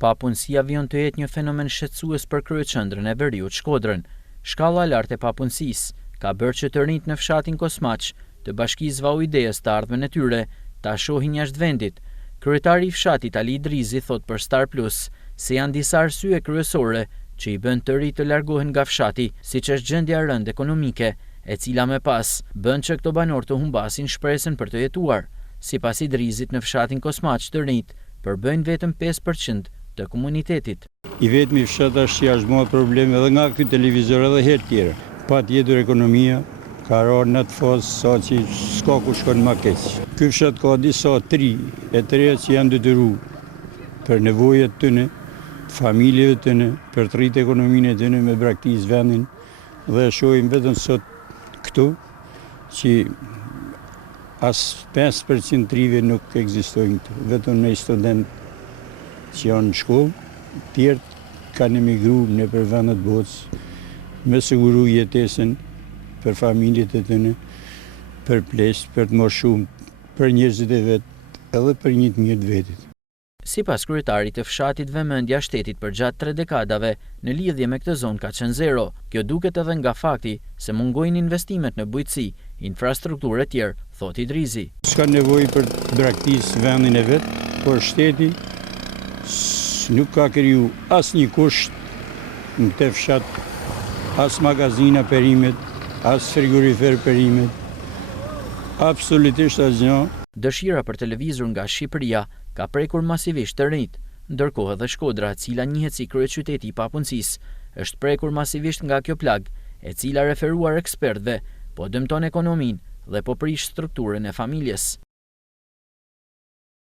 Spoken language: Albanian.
Papunësia vion të jetë një fenomen shqetësues për kryeqendrën e Veriut Shkodrën. Shkalla e lartë e papunësisë ka bërë që të rinjt në fshatin Kosmaq të bashkisë vau idejës të ardhmen e tyre ta shohin jashtë vendit. Kryetari i fshatit Ali Idrizi thot për Star Plus se janë disa arsye kryesore që i bën të rinjt të largohen nga fshati, siç është gjendja e rëndë ekonomike, e cila më pas bën që këto banor të humbasin shpresën për të jetuar. Sipas Idrizit, në fshatin Kosmaq të rinjt përbëjnë vetëm 5% të komunitetit. I vetmi fshat është që është më probleme edhe nga ky televizor edhe herë tjera. Pa tjetër ekonomia ka rarë në të fazë sa që s'ka ku shkon më keq. Ky fshat ka disa tri që janë detyruar për nevojat tyne, familjeve tyne, për të rritë ekonominë e tyne me braktisë vendin dhe shohim vetëm sot këtu që as 5% trive nuk ekzistojnë këtu, vetëm me student që janë në shkollë, tjertë kanë emigru në për vendet botës, me siguru jetesën për familjet e tyne, për plesht, për të më shumë, për njerëzit e vetë, edhe për një të mirë të vetit. Sipas kryetarit të fshatit, vëmendja e shtetit përgjatë 3 dekadave në lidhje me këtë zonë ka qenë zero. Kjo duket edhe nga fakti se mungojnë investimet në bujqësi, infrastrukturë e tjerë, thot Idrizi. S'ka nevojë për braktisë vendin e vet, por shteti nuk ka kriju as një kusht në të fshat, as magazina perimet, as frigorifer perimet, absolutisht asgjë. Dëshira për televizor nga Shqipëria ka prekur masivisht të rinjt, ndërkohë edhe Shkodra, e cila njihet si kryeqyteti i papunësisë, është prekur masivisht nga kjo plag, e cila referuar ekspertëve po dëmton ekonominë dhe po prish strukturën e familjes.